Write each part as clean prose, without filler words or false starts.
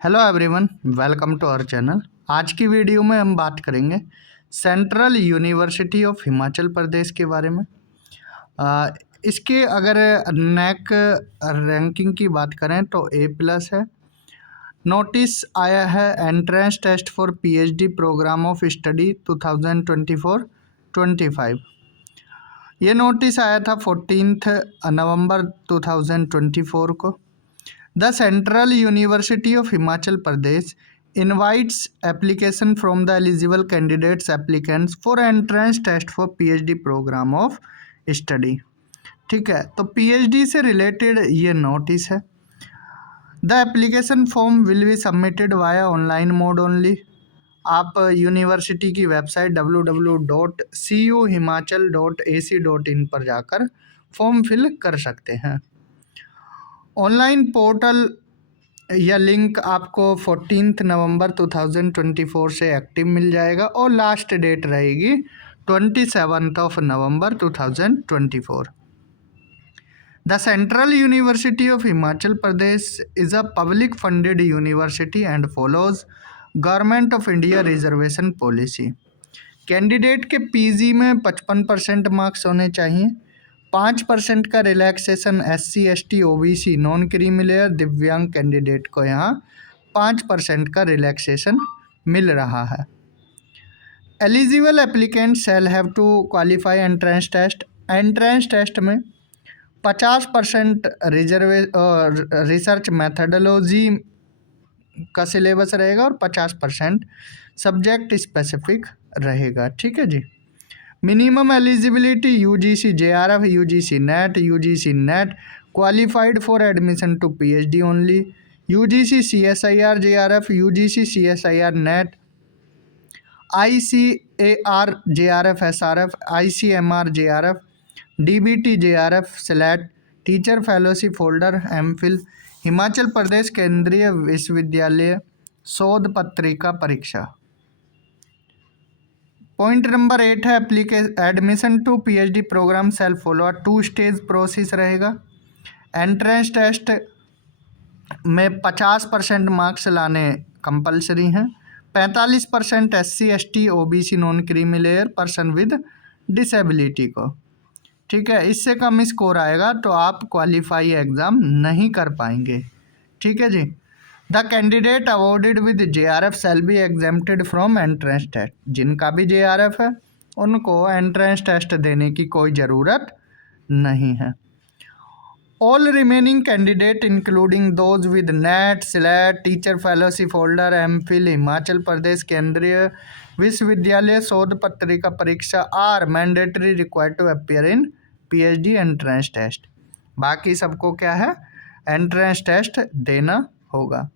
Hello everyone, welcome to our channel. आज की video में हम बात करेंगे central university of Himachal Pradesh के बारे में। इसके अगर नैक रैंकिंग की बात करें तो A+ है। नोटिस आया है entrance test for PhD program of study 2024-25। ये नोटिस आया था 14 नवंबर 2024 को। The Central University of Himachal Pradesh invites application from the eligible candidates applicants for entrance test for PhD program of study। ठीक है, तो PhD से रिलेटेड ये notice है। The application form will be submitted via online mode only. आप university की website www.cuhimachal.ac.in पर जाकर फॉर्म फिल कर सकते हैं। ऑनलाइन पोर्टल या लिंक आपको 14 नवंबर 2024 से एक्टिव मिल जाएगा और लास्ट डेट रहेगी 27 नवंबर 2024। The central university of Himachal Pradesh is a public funded university and follows government of India reservation policy. Candidate के PG में 55% मार्क्स होने चाहिए। 5% का relaxation SC ST OBC non creamy layer दिव्यांग कैंडिडेट को यहाँ 5% का रिलैक्सेशन मिल रहा है। Eligible applicant shall have to qualify entrance test. Entrance test में 50% रिसर्च मैथडोलॉजी का सिलेबस रहेगा और 50% सब्जेक्ट स्पेसिफिक रहेगा। ठीक है जी। Minimum eligibility UGC JRF, UGC NET, UGC NET qualified for admission to PhD only, UGC CSIR JRF, UGC CSIR NET, ICAR JRF SRF, ICMR JRF, DBT JRF SLAT, teacher fellowship holder MPhil, Himachal Pradesh केंद्रीय विश्वविद्यालय शोध पत्रिका परीक्षा। Point number 8 है admission to PhD programme cell follow 2 stage process रहेगा। Entrance test में 50% marks लाने compulsory हैं। 45% SC ST OBC non creamy layer person with disability को। ठीक है, इससे कम स्कोर आएगा तो आप क्वालिफाई एग्ज़ाम नहीं कर पाएंगे। ठीक है जी। The candidate awarded with JRF shall be exempted from entrance test. जिनका भी JRF है उनको एंट्रेंस टेस्ट देने की कोई ज़रूरत नहीं है। All remaining candidate including those with NET SLAT teacher fellowship holder MPhil Himachal Pradesh केंद्रीय विश्वविद्यालय शोध पत्रिका परीक्षा are mandatory required to appear in PhD entrance test. बाकी सबको क्या है, एंट्रेंस टेस्ट देना होगा।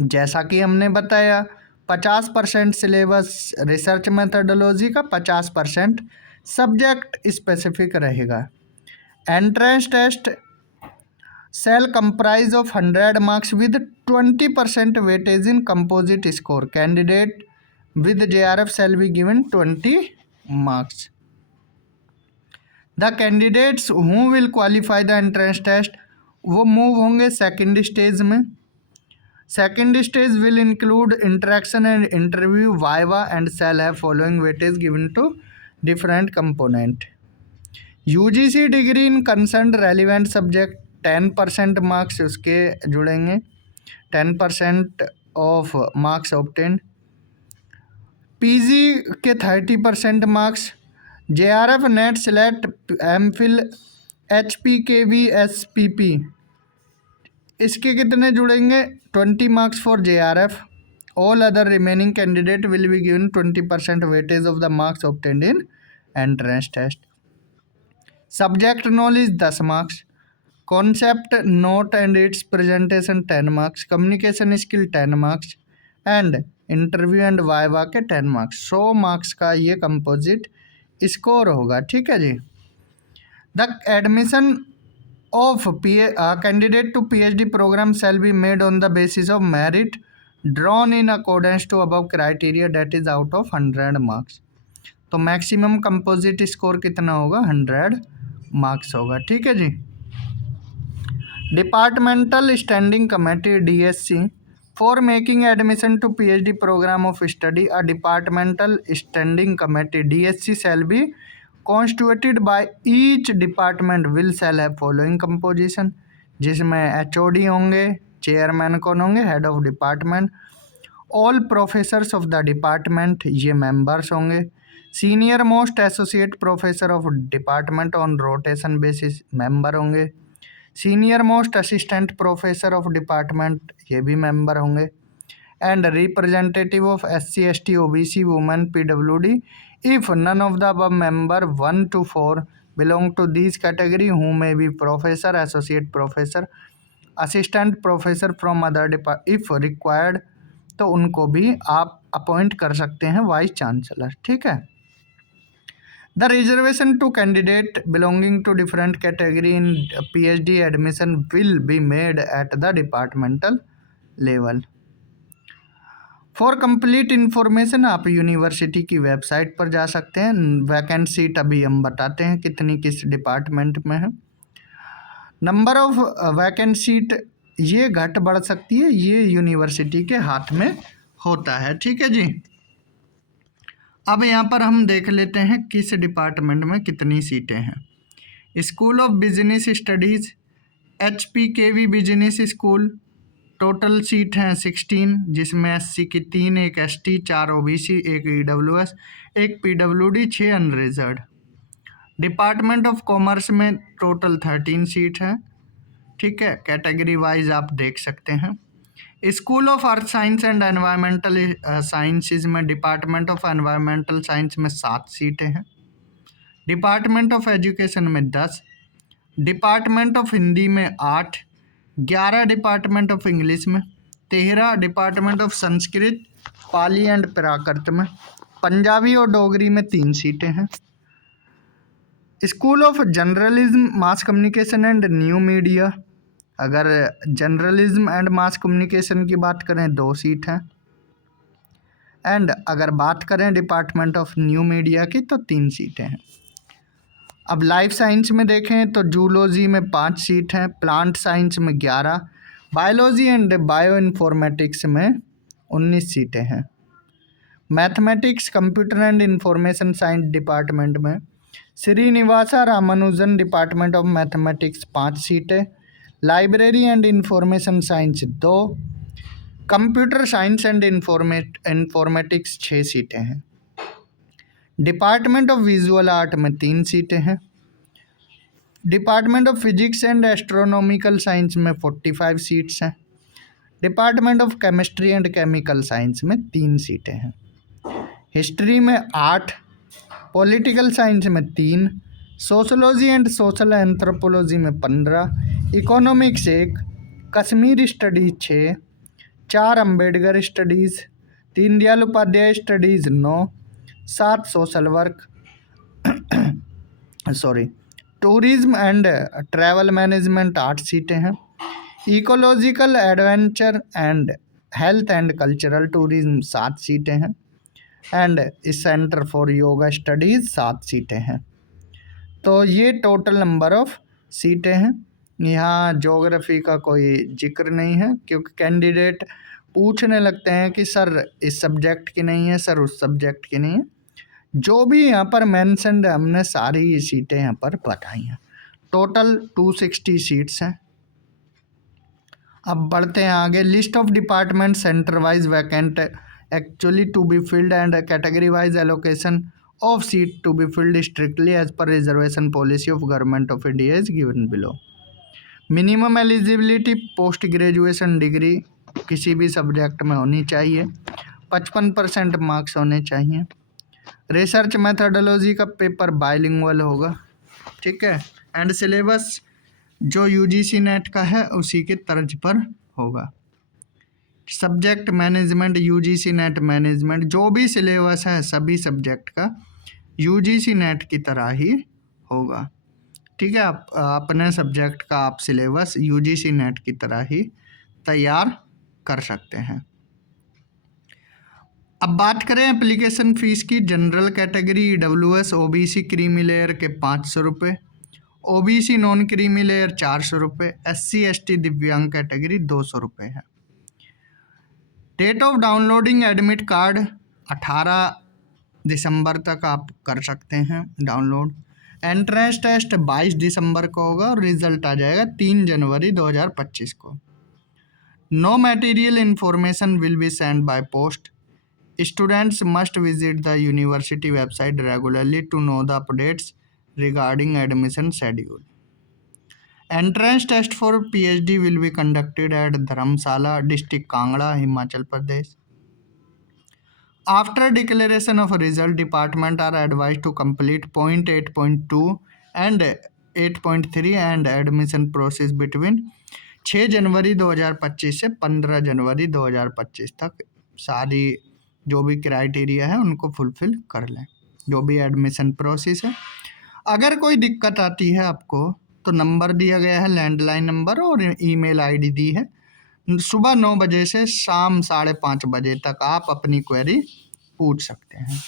जैसा कि हमने बताया 50% सिलेबस रिसर्च मेथडोलॉजी का, 50% सब्जेक्ट स्पेसिफिक रहेगा। Entrance test shall comprise of 100 marks with 20% weightage in composite score. Candidate with JRF shall be given 20 marks. The candidates who will qualify the entrance test वो move होंगे second stage में। Second stage will include interaction and interview, viva, and shall have following weightage given to different component. UGC degree in concerned relevant subject 10% marks उसके जुड़ेंगे। 10% of marks obtained। PG के 30% marks। JRF NET SLAT MPhil HPKV SPP इसके कितने जुड़ेंगे, 20 marks for JRF। All other remaining candidate will be given 20% weightage of the marks obtained in entrance test. Subject knowledge 10 marks. Concept note and its presentation 10 marks. Communication skill 10 marks and interview and viva के 10 marks. 100 marks का ये composite score होगा। ठीक है जी। The admission of candidate to PhD program shall be made on the basis of merit drawn in accordance to above criteria that is out of 100 marks। तो maximum composite score कितना होगा, 100 marks होगा। ठीक है जी। Departmental standing committee DSC For making admission to PhD program of study, a departmental standing committee DSC shall be constituted by each department will shall have following composition, जिसमें HOD होंगे, chairman कौन होंगे, head of department, all professors of the department ये members होंगे, senior most associate professor of department on rotation basis member होंगे, senior most assistant professor of department ये भी member होंगे, and representative of SC ST OBC women PWD if none of the above member 1 to 4 belong to these category who may be professor, associate professor, assistant professor from other department if required, तो उनको भी आप appoint कर सकते हैं vice chancellor. ठीक है। The reservation to candidate belonging to different category in PhD admission will be made at the departmental level. For complete information आप यूनिवर्सिटी की वेबसाइट पर जा सकते हैं। वैकेंट सीट अभी हम बताते हैं कितनी किस डिपार्टमेंट में है। नंबर ऑफ वैकेंट सीट ये घट बढ़ सकती है, ये यूनिवर्सिटी के हाथ में होता है। ठीक है जी। अब यहाँ पर हम देख लेते हैं किस डिपार्टमेंट में कितनी सीटें हैं। School of business studies HPKV business school, total seat हैं 16, जिसमें SC की 3, एक ST, 4 OBC, एक EWS, एक PWD, 6 unreserve. Department of commerce में टोटल 13 सीट हैं। ठीक है, कैटेगरी वाइज आप देख सकते हैं। School of earth science and environmental sciences में डिपार्टमेंट ऑफ एनवायरमेंटल साइंस में 7 सीटें हैं। डिपार्टमेंट ऑफ एजुकेशन में 10, डिपार्टमेंट ऑफ हिंदी में 8, 11 डिपार्टमेंट ऑफ इंग्लिश में, 13 department of Sanskrit, Pali and Prakrit में, पंजाबी और डोगरी में 3 सीटें हैं। School of journalism, mass communication and new media, अगर जर्नलिज्म एंड मास कम्युनिकेशन की बात करें 2 सीट हैं, एंड अगर बात करें डिपार्टमेंट ऑफ न्यू मीडिया की तो 3 सीटें हैं। अब लाइफ साइंस में देखें तो जूलॉजी में 5 सीट हैं, प्लांट साइंस में 11, बायोलॉजी एंड बायो इन्फॉर्मेटिक्स में 19 सीटें हैं। Mathematics, computer and information science department में Srinivasa Ramanujan department of mathematics 5 सीटें, library and information science 2, computer science and informatics 6 सीटें हैं। डिपार्टमेंट ऑफ विजुअल आर्ट में 3 सीटें हैं। Department of physics and astronomical science में 45 सीट्स हैं। Department of chemistry and chemical science में 3 सीटें हैं। हिस्ट्री में 8, पॉलिटिकल साइंस में 3, सोशोलॉजी एंड सोशल एंथ्रोपोलॉजी में 15, economics 1, Kashmir studies 6, 4 Ambedkar studies, 3 Dayal Upadhyay studies 9, 7 social work tourism and travel management 8 सीटें हैं। Ecological adventure and health and cultural tourism 7 सीटें हैं, and centre for yoga studies 7 सीटें हैं। तो ये टोटल नंबर ऑफ सीटें हैं। यहाँ ज्योग्राफी का कोई जिक्र नहीं है, क्योंकि कैंडिडेट पूछने लगते हैं कि सर इस सब्जेक्ट की नहीं है, सर उस सब्जेक्ट की नहीं है। जो भी यहाँ पर मेंशन्ड है हमने सारी सीटें यहाँ पर बताई हैं। टोटल 260 सीट्स हैं। अब बढ़ते हैं आगे। List of department centre wise vacant actually to be filled and category wise allocation of seat to be filled strictly as per reservation policy of government of India is given below. Minimum eligibility post graduation degree किसी भी subject में होनी चाहिए, 55% marks होने चाहिए। Research methodology का paper bilingual होगा। ठीक है, एंड सिलेबस जो UGC नेट का है उसी के तर्ज पर होगा। Subject management, UGC net management, जो भी सिलेबस है सभी सब्जेक्ट का UGC नेट की तरह ही होगा। ठीक है, आप अपने सब्जेक्ट का आप सिलेबस UGC नेट की तरह ही तैयार कर सकते हैं। अब बात करें एप्लीकेशन फ़ीस की। General category EWS OBC creamy layer के 500 रुपये, OBC नॉन क्रीमी लेयर 400 रुपये, SC ST दिव्यांग कैटेगरी 200 रुपये है। Date of downloading admit card 18 दिसंबर तक आप कर सकते हैं डाउनलोड। एंट्रेंस टेस्ट 22 दिसंबर को होगा और रिजल्ट आ जाएगा 3 जनवरी 2025 को। No material information will be send by post. Students must visit the university website regularly to know the updates regarding admission schedule. Entrance test for PhD will be conducted at Dharamsala, district Kangra, Himachal Pradesh. After declaration of result, department are advised to complete point 8.2 and 8.3 and admission process between 6 जनवरी 2025 से 15 जनवरी 2025 तक सारी जो भी criteria है उनको fulfil कर लें, जो भी एडमिशन प्रोसेस है। अगर कोई दिक्कत आती है आपको तो नंबर दिया गया है, लैंडलाइन नंबर, और ईमेल आईडी दी है। सुबह 9 बजे से शाम 5:30 बजे तक आप अपनी क्वेरी पूछ सकते हैं।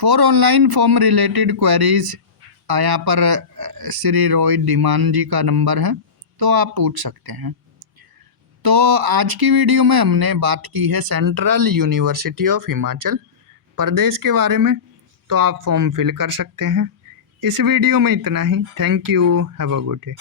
For online form related queries यहाँ पर श्री रोहित धीमान जी का नंबर है, तो आप पूछ सकते हैं। तो आज की वीडियो में हमने बात की है central university of Himachal Pradesh के बारे में, तो आप फॉर्म फिल कर सकते हैं। इस वीडियो में इतना ही। Thank you, have a good day.